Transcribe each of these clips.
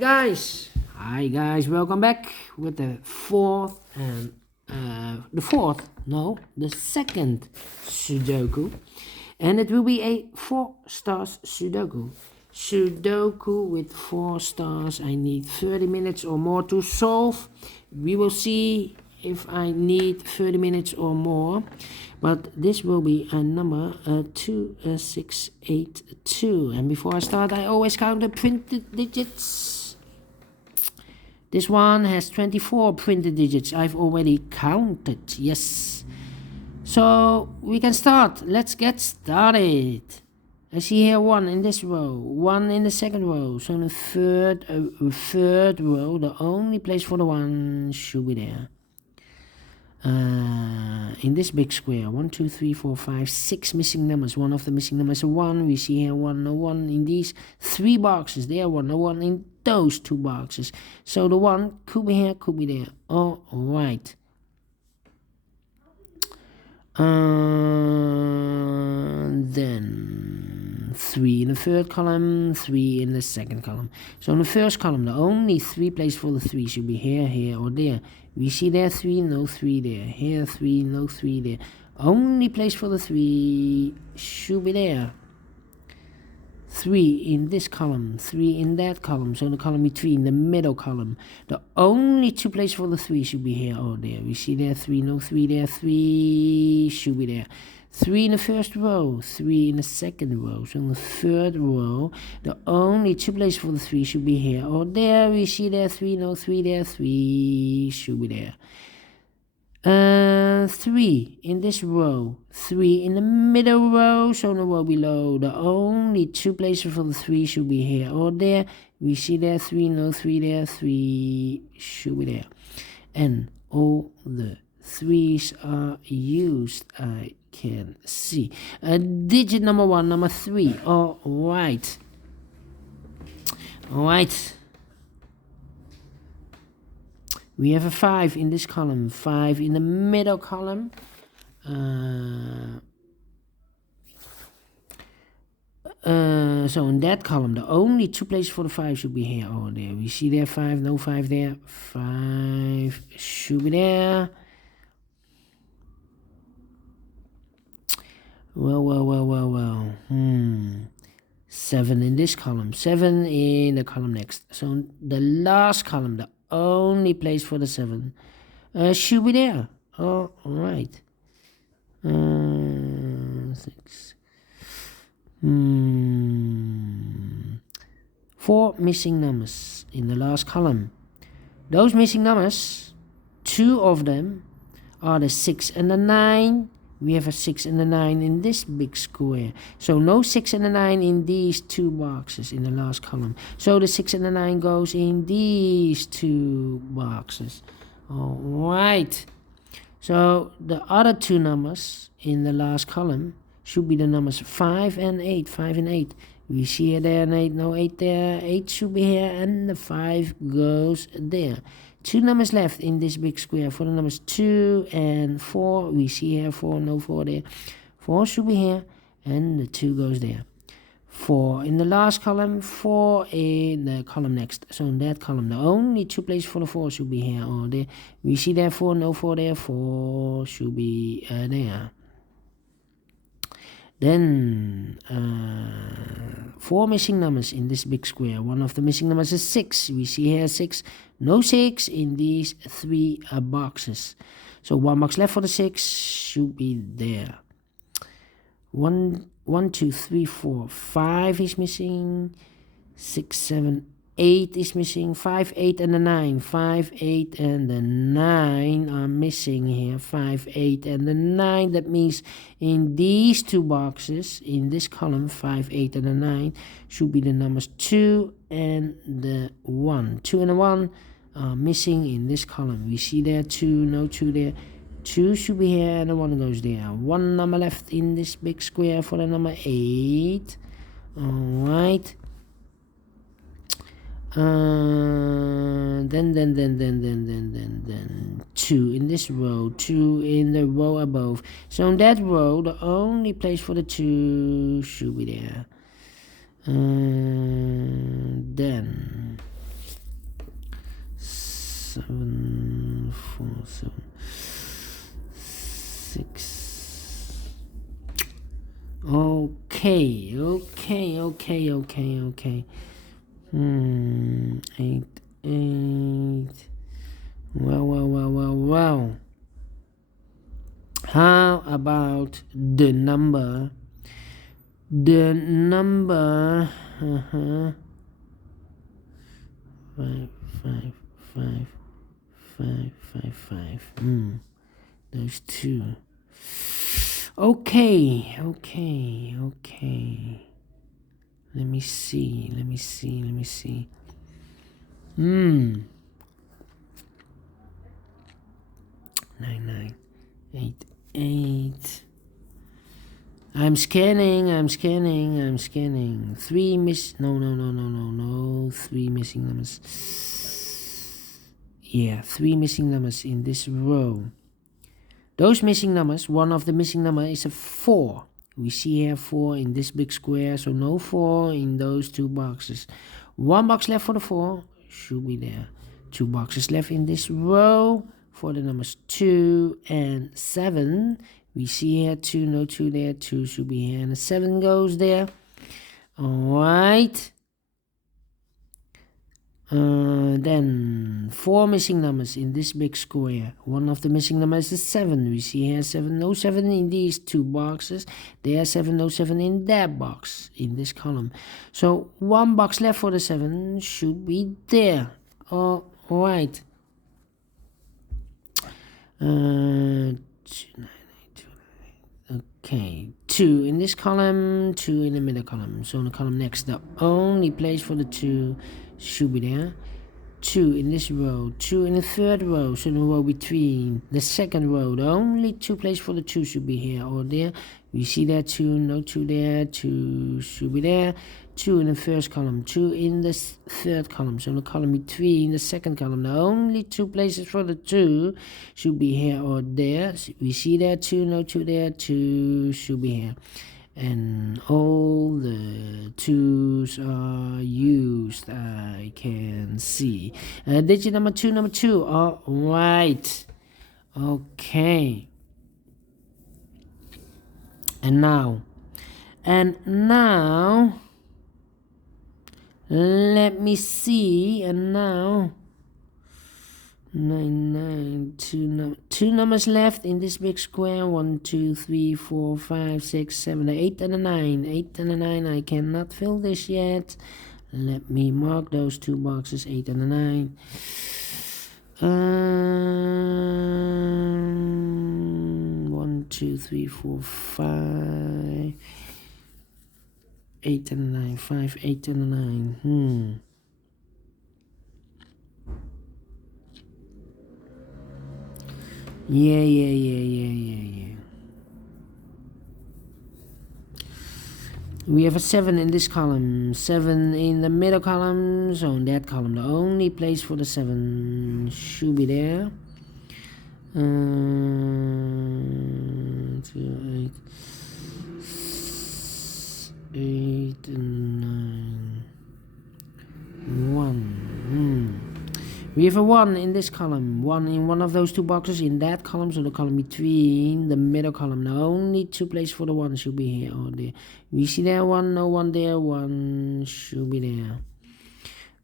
Hi guys, welcome back with the the second Sudoku, and it will be a 4 stars Sudoku. Sudoku with 4 stars. I need 30 minutes or more to solve. We will see if I need 30 minutes or more, but this will be a number 2682. And before I start, I always count the printed digits. This one has 24 printed digits. I've already counted, yes. So we can start. Let's get started. I see here 1 in this row, 1 in the second row. So in the third row, the only place for the 1 should be there. In this big square, 1, 2, 3, 4, 5, 6 missing numbers. One of the missing numbers is 1. We see here 1, no 1 in these 3 boxes. There 1, no 1 in those 2 boxes. So the 1 could be here, could be there. All right. Then 3 in the third column, 3 in the second column. So in the first column, the only 3 places for the 3 should be here, here, or there. We see there 3, no 3 there. Here 3, no 3 there. Only place for the 3 should be there. 3 in this column, 3 in that column. So the column between, the middle column. The only 2 places for the 3 should be here or there. We see there 3, no 3 there. 3 should be there. 3 in the first row, 3 in the second row. So in the third row, the only 2 places for the 3 should be here or there. We see there 3, no 3 there. 3 should be there. 3 in this row, 3 in the middle row, so in the row below, the only 2 places for the 3 should be here or there. We see there 3, no 3 there. 3 should be there. And all the 3's are used, I can see. Digit number 1, number 3. All right. We have a 5 in this column, 5 in the middle column. So in that column, the only 2 places for the 5 should be here or there. We see there 5, no 5 there. 5 should be there. Well. 7 in this column, 7 in the column next. So the last column, the only place for the 7 should be there. All right. 6. 4 missing numbers in the last column. Those missing numbers, 2 of them are the 6 and the 9. We have a 6 and a 9 in this big square. So no 6 and a 9 in these 2 boxes in the last column. So the 6 and the 9 goes in these 2 boxes. All right. So the other 2 numbers in the last column should be the numbers 5 and 8. 5 and 8. We see here there an 8, no 8 there. 8 should be here and the 5 goes there. 2 numbers left in this big square for the numbers 2 and 4. We see here 4, no 4 there. 4 should be here and the 2 goes there. 4 in the last column, 4 in the column next. So in that column, the only 2 places for the 4 should be here or there. We see there 4, no 4 there. 4 should be there. Then 4 missing numbers in this big square. One of the missing numbers is 6. We see here 6. No 6 in these 3 boxes. So 1 box left for the 6 should be there. 1, 2, 3, 4, 5 is missing. 6, 7, 8 is missing. 5, 8, and the 9. 5, 8, and the 9 are missing here. 5, 8, and the 9. That means in these 2 boxes, in this column, 5, 8, and the 9, should be the numbers 2 and the 1. 2 and the 1 are missing in this column. We see there 2, no 2 there. 2 should be here and the 1 goes there. 1 number left in this big square for the number 8. All right. Then 2 in this row, 2 in the row above. So in that row, the only place for the 2 should be there. Then 7 4 7 6. Okay. 8 8. Well. How about the number? The number 5 5 5 5 5 5. Those two. Okay. Let me see. 9 9 8 8. I'm scanning. 3 no. 3 missing numbers. Yeah, 3 missing numbers in this row. Those missing numbers, one of the missing number is a 4. We see here 4 in this big square, so no 4 in those two boxes. 1 box left for the 4, should be there. 2 boxes left in this row for the numbers 2 and 7. We see here 2, no 2 there, 2 should be here, and the 7 goes there. Alright. Then 4 missing numbers in this big square. One of the missing numbers is 7. We see here 7, no 7 in these two boxes. There 7, no 7 in that box, in this column. So 1 box left for the 7 should be there. Alright. 2 in this column, 2 in the middle column. So in the column next, the only place for the 2 should be there. 2 in this row, 2 in the third row, so the row between the second row, the only 2 places for the 2 should be here or there. We see that 2, no 2 there, 2 should be there. 2 in the first column, 2 in the third column, so the column between the second column, the only 2 places for the 2 should be here or there. We see that 2, no 2 there, 2 should be here. And all the 2's are used, I can see. Digit number 2. All right. Okay. And now, let me see. And now, 9 two numbers left in this big square. 1 2 3 4 5 6 7 8 and a 9. 8 and a 9. I cannot fill this yet. Let me mark those 2 boxes, 8 and a 9. 1 2 3 4 5 8 and a 9. 5 8 and a 9. Yeah. We have a 7 in this column, 7 in the middle column, so in that column the only place for the 7 should be there. 2 8 and 9 1. We have a 1 in this column, 1 in one of those 2 boxes in that column, so the column between the middle column. The only 2 places for the 1 should be here or there. We see there 1, no 1 there, 1 should be there.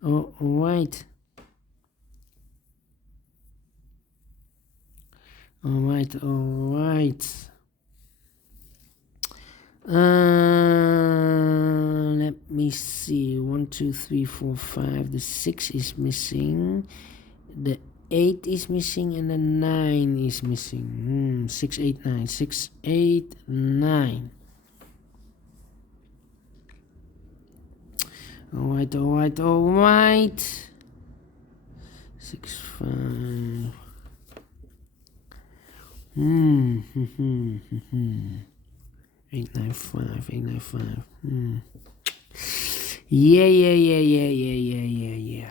Alright. Let me see. 1 2 3 4 5. The 6 is missing. The 8 is missing and the 9 is missing. 6 8 9. 6 8 9. Alright. 6 5. 895. Yeah.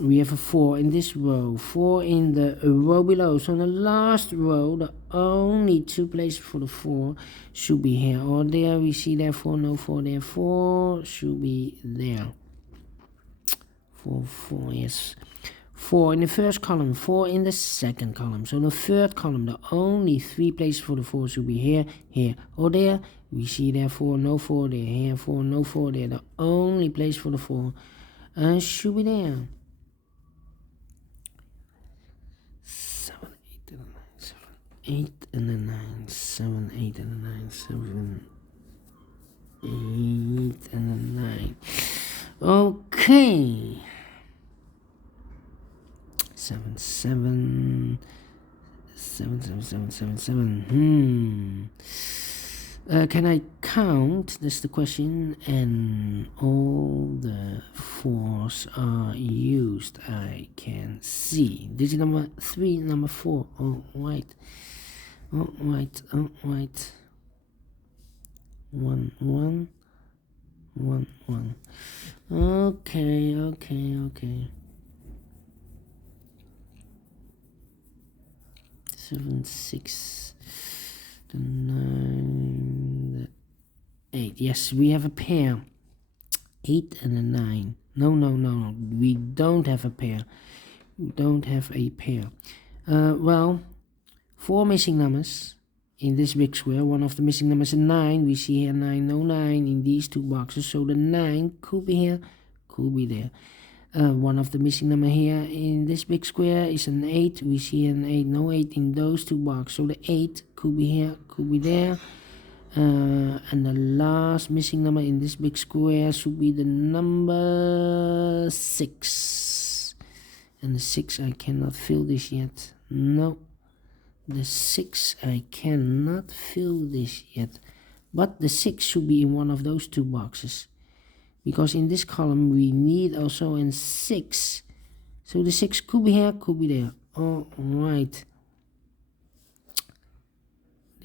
We have a 4 in this row, 4 in the row below. So in the last row, the only 2 places for the 4 should be here or there. We see there 4, no 4 there, 4 should be there. 4, yes. 4 in the first column, 4 in the second column. So the third column, the only 3 places for the 4 should be here, here, or there. We see there 4, no 4 there, here 4, no 4 there. The only place for the 4 should be there. 7, 8, and 9, 7, 8, and then 9, 7, 8, and then 9, 7, 8, and then 9. Okay. 7, 7, 7, 7, 7, 7, 7. Can I count? That's the question. And all the 4s are used. I can see. Digit number 3, number 4. Oh, right. Oh, right. Oh, right. 1, 1, 1, 1. Okay, okay, okay. 7, 6, the 9, the 8. Yes, we have a pair. 8 and a 9. No, no, no. We don't have a pair. We don't have a pair. Well, 4 missing numbers in this big square. One of the missing numbers is 9. We see here 9, no 9 in these 2 boxes. So the 9 could be here, could be there. One of the missing number here in this big square is an 8. We see an 8, no 8 in those 2 boxes. So the 8 could be here, could be there. And the last missing number in this big square should be the number 6. And the 6, I cannot fill this yet. No. The 6, I cannot fill this yet. But the 6 should be in one of those 2 boxes. Because in this column we need also a 6. So the 6 could be here, could be there. All right.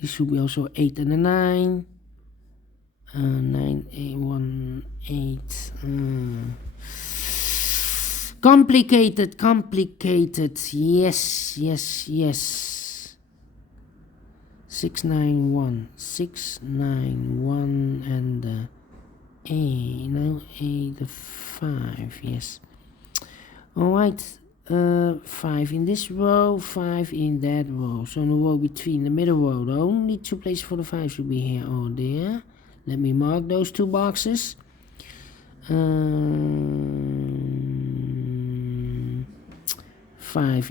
This should be also 8 and a 9. 9, 8, 1, 8. Complicated, complicated. Yes, yes, yes. 6, 9, 1. 6, 9, 1 and 8, no, 8, 5, yes. Alright, 5 in this row, 5 in that row. So in the row between the middle row, the only 2 places for the 5 should be here or there. Let me mark those 2 boxes. 5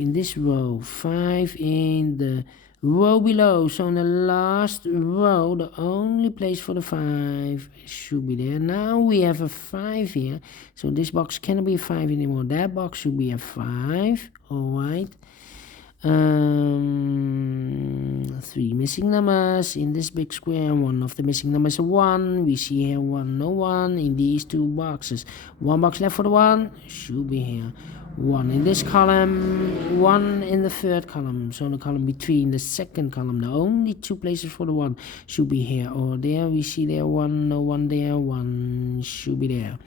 in this row, 5 in the row below. So in the last row, the only place for the 5 should be there. Now we have a 5 here. So this box cannot be a 5 anymore. That box should be a 5. Alright. 3 missing numbers in this big square. One of the missing numbers is 1. We see here 1, no 1 in these 2 boxes. 1 box left for the 1 should be here. 1 in this column, 1 in the third column. So the column between the second column, the only 2 places for the 1 should be here or there. We see there 1, no 1 there, 1 should be there.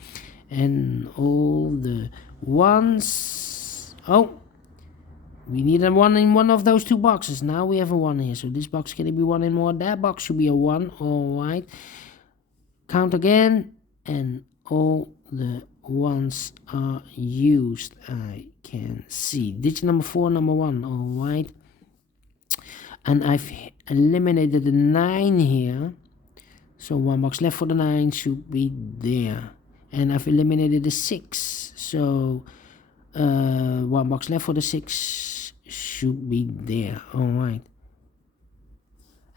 And all the 1s. Oh, we need a 1 in one of those 2 boxes. Now we have a 1 here. So this box can be 1 and more. That box should be a 1. Alright. Count again. And all the 1s are used. I can see. Digit number 4, number 1. Alright. And I've eliminated the 9 here. So 1 box left for the 9 should be there. And I've eliminated the 6. So 1 box left for the 6 should be there. Alright.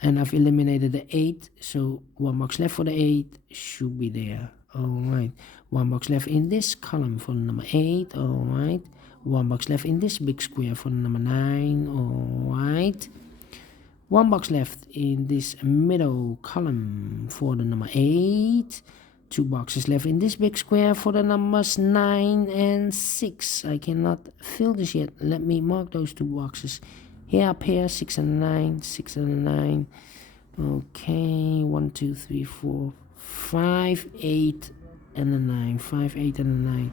And I've eliminated the 8. So 1 box left for the 8 should be there. Alright. 1 box left in this column for the number 8. Alright. 1 box left in this big square for the number 9. Alright. 1 box left in this middle column for the number 8. 2 boxes left in this big square for the numbers 9 and 6. I cannot fill this yet. Let me mark those 2 boxes. Here up here, 6 and 9, 6 and 9. Okay, 1, 2, 3, 4, 5, 8 and a 9. 5, 8 and a 9.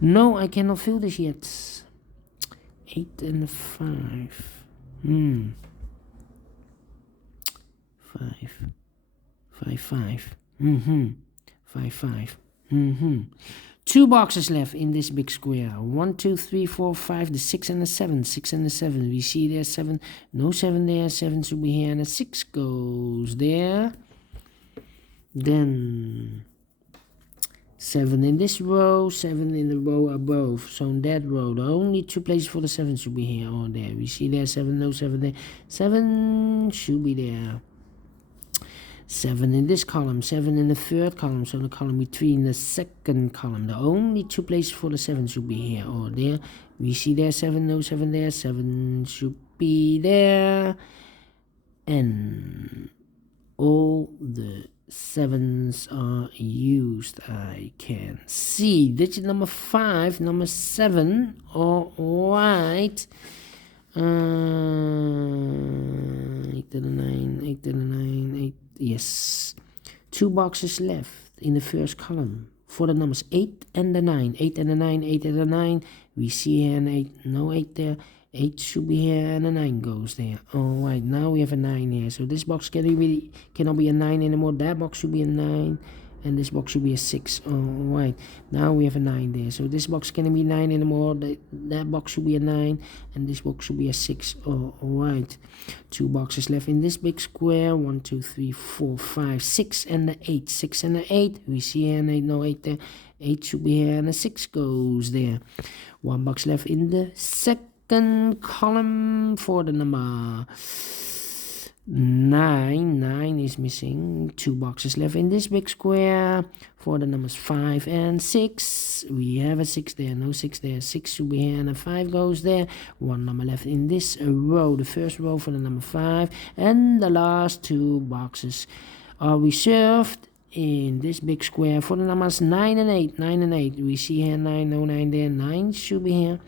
No, I cannot fill this yet. 8 and a 5. 5. 5, 5. 5, 5. 2 boxes left in this big square. 1, 2, 3, 4, 5, the 6 and the 7. 6 and the 7. We see there 7. No 7 there. 7 should be here. And the 6 goes there. Then 7 in this row. 7 in the row above. So in that row, the only 2 places for the 7 should be here or there. We see there 7. No 7 there. 7 should be there. 7 in this column, 7 in the third column, so the column between the second column. The only 2 places for the 7 should be here or there. We see there 7, no 7 there, 7 should be there. And all the 7s are used, I can see. Digit number 5, number 7, all right. 8 to the 9, 8 to the 9, 8. Yes, 2 boxes left in the first column for the numbers 8 and the 9. 8 and the 9, 8 and the 9. We see here an 8, no 8 there. 8 should be here and a 9 goes there. Alright, now we have a 9 here. So this box cannot be a 9 anymore. That box should be a 9. And this box should be a 6. Alright, now we have a 9 there. So this box cannot be 9 anymore. That box should be a 9. And this box should be a 6. Alright, 2 boxes left in this big square. 1, 2, 3, 4, 5, 6 and the 8. 6 and the 8. We see here an 8, no 8 there. 8 should be here and a 6 goes there. 1 box left in the second column for the number 9. 9 is missing. 2 boxes left in this big square for the numbers 5 and 6. We have a 6 there, no 6 there. 6 should be here and a 5 goes there. 1 number left in this row, the first row for the number 5. And the last 2 boxes are reserved in this big square for the numbers 9 and 8. 9 and 8. We see here 9, no 9 there. 9 should be here.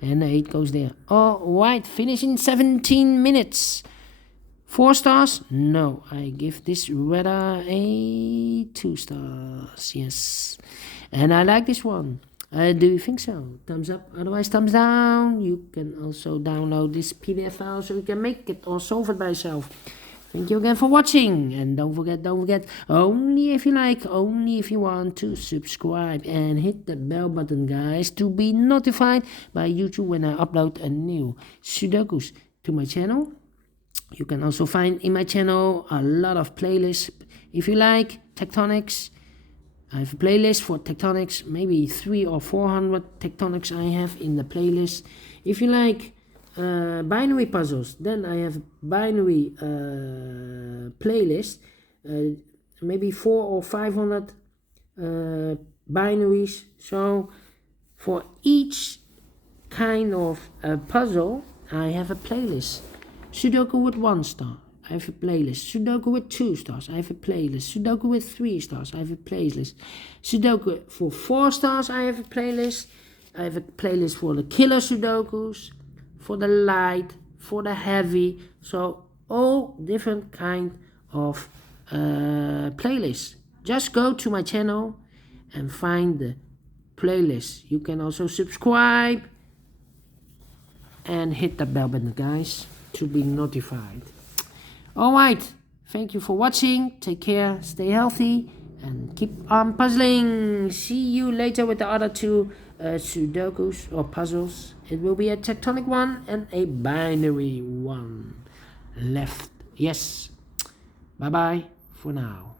And the 8 goes there. Alright, finish in 17 minutes. 4 stars? No, I give this rather a 2 stars. Yes, and I like this one. Do you think so? Thumbs up, otherwise thumbs down. You can also download this PDF file so you can make it or solve it by yourself. Thank you again for watching, and don't forget, only if you like, only if you want to subscribe and hit the bell button, guys, to be notified by YouTube when I upload a new Sudokus to my channel. You can also find in my channel a lot of playlists. If you like tectonics, I have a playlist for tectonics, maybe 300 or 400 tectonics I have in the playlist. If you like binary puzzles, then I have a binary playlist, maybe 400 or 500 binaries. So for each kind of puzzle, I have a playlist. Sudoku with 1 star, I have a playlist. Sudoku with 2 stars, I have a playlist. Sudoku with 3 stars, I have a playlist. Sudoku for 4 stars, I have a playlist. I have a playlist for the killer Sudokus, for the light, for the heavy. So all different kind of playlists. Just go to my channel and find the playlist. You can also subscribe and hit the bell button, guys, to be notified. Alright, thank you for watching. Take care, stay healthy, and keep on puzzling. See you later with the other 2 Sudokus or puzzles. It will be a tectonic one and a binary one left. Yes, bye bye for now.